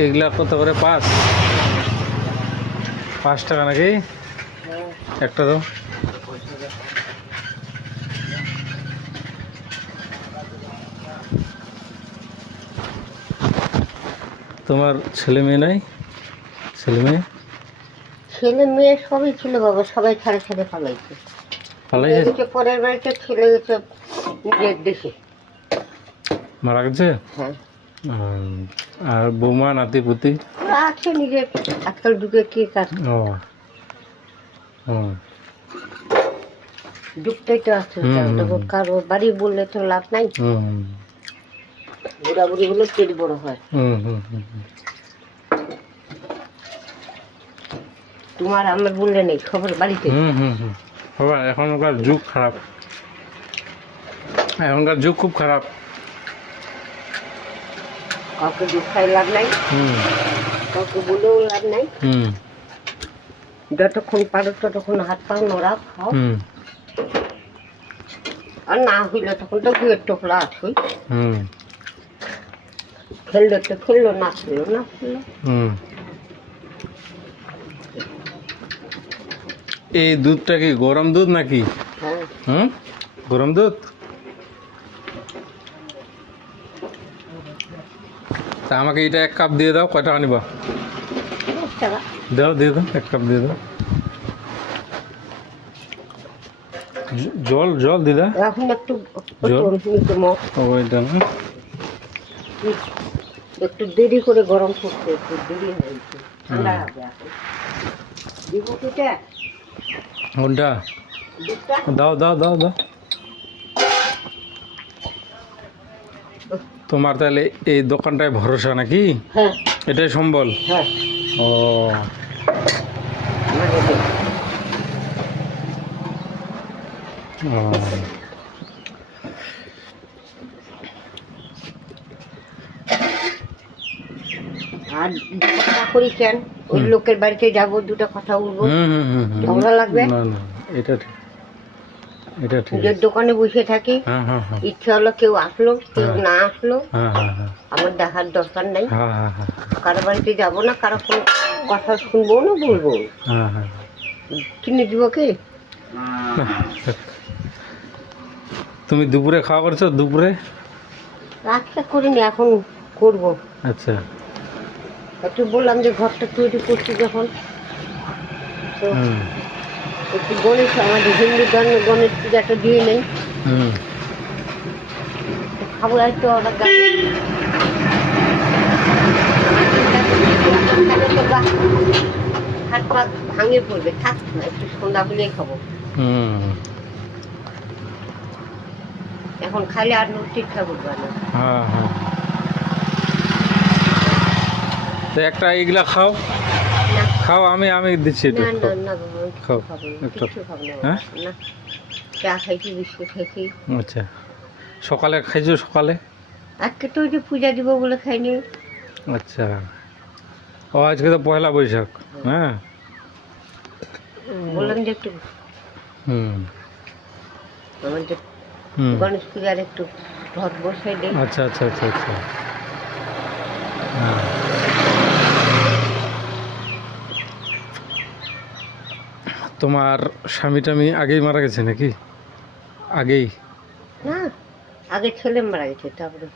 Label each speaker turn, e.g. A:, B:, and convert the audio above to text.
A: এগুলা কত করে? পাঁচ। পাঁচ টাকা নাকি? একটা দাও। তোমার ছেলে মেয়ে নাই? ছেলে মেয়ে?
B: ছেলে মেয়ে সবই ছিল বাবা সবাই ছাড়ে ছাড়ে পালাইছে।
A: পালাইছে?
B: পরের বাড়িতে ছেলে গেছে নিজের দেশে।
A: মারা গেছে?
B: হ্যাঁ।
A: আর বৌমা নাতি পুতি?
B: আছে নিজের আজকাল যুগে কি কাজ
A: ও হুম
B: যুগটাই তো আছে। কারও বাড়ি বললে তো লাভ নাই।
A: হুম।
B: বুড়া বুড়ি হলে পেট বড় হয়। তোমার আমার বললে নেই খবর বাড়িতে?
A: হুম হুম হুম। বাবা এখনকার যুগ খারাপ। এখনকার যুগ খুব খারাপ।
B: কাউকে দুঃখ লাভ নাই। কাউকে বলেও লাভ নাই। যতক্ষণ পারো ততক্ষণ হাত পা নড়া খাও। আর না হইলে তখন তো গুয়ের টোকলা
A: হুম।
B: খেললো তো খেললো না খেললো না খেললো।
A: হুম। এই দুধটা কি গরম দুধ নাকি?
B: হ্যাঁ।
A: হুম? গরম দুধ? তা আমাকে এটা এক কাপ দিয়ে দাও কয় টাকা নিবা দাও দিয়ে দাও এক কাপ দিয়ে দাও। জল জল দিদা
B: এখন একটু
A: জল?
B: মো।
A: ওইটা
B: একটু দেরি করে গরম করতে একটু দেরি হয়েছে ঠান্ডা হবে দিব কেটে
A: কোনটা? দাও দাও দাও দাও। তোমার তাহলে এই দোকানটায় ভরসা নাকি?
B: হ্যাঁ।
A: এটাই সম্বল?
B: হ্যাঁ।
A: ও।
B: আর কথা করি কেন? ওই লোকের বাড়িতে যাব দুটো কথা বলব। ঝগড়া লাগবে?
A: না না এটা ঠিক। এটা ঠিক
B: দোকানে বসে থাকি।
A: হ্যাঁ হ্যাঁ হ্যাঁ।
B: ইচ্ছা হলো কেউ আসলো কেউ। না আসলো। আমার দেখার দরকার নাই। কারও বাড়িতে যাব না কারও কোনো কথা শুনব না বলব। কিনে দিব কে?
A: তুমি দুপুরে খাওয়া করছ? দুপুরে?
B: রাতটা করিনি এখন করব।
A: আচ্ছা।
B: একটু বললাম যে ঘরটা তৈরি করছি যখন।
A: হুম।
B: একটু গণেশ আমাদের হিন্দু ধর্মে গণেশ পূজাটা দিয়ে নেই। খাব একটু অর্ডার হাত পা ভাঙে পড়বে থাক না একটু সন্ধ্যা হলেই খাব। এখন আর খাব না।
A: হ্যাঁ হ্যাঁ। তো একটা এগুলা খাও। খাও আমি আমি দিচ্ছি একটু
B: না না
A: খাও। একটু। হ্যাঁ?
B: চা খাইছি বিস্কুট খাইছি।
A: আচ্ছা। সকালে খাইছো সকালে?
B: আজকে তো ওই যে পূজা দিব বলে খাইনি।
A: আচ্ছা। ও আজকে তো পয়লা বৈশাখ হ্যাঁ?
B: বললাম যে একটু
A: হুম। হুম।
B: গণেশ পূজার একটু ঘর বসাই দিই।
A: আচ্ছা আচ্ছা আচ্ছা আচ্ছা। হ্যাঁ। তোমার স্বামী টামি আগেই মারা গেছে নাকি আগেই
B: না আগে ছেলে মারা গেছে তারপরে।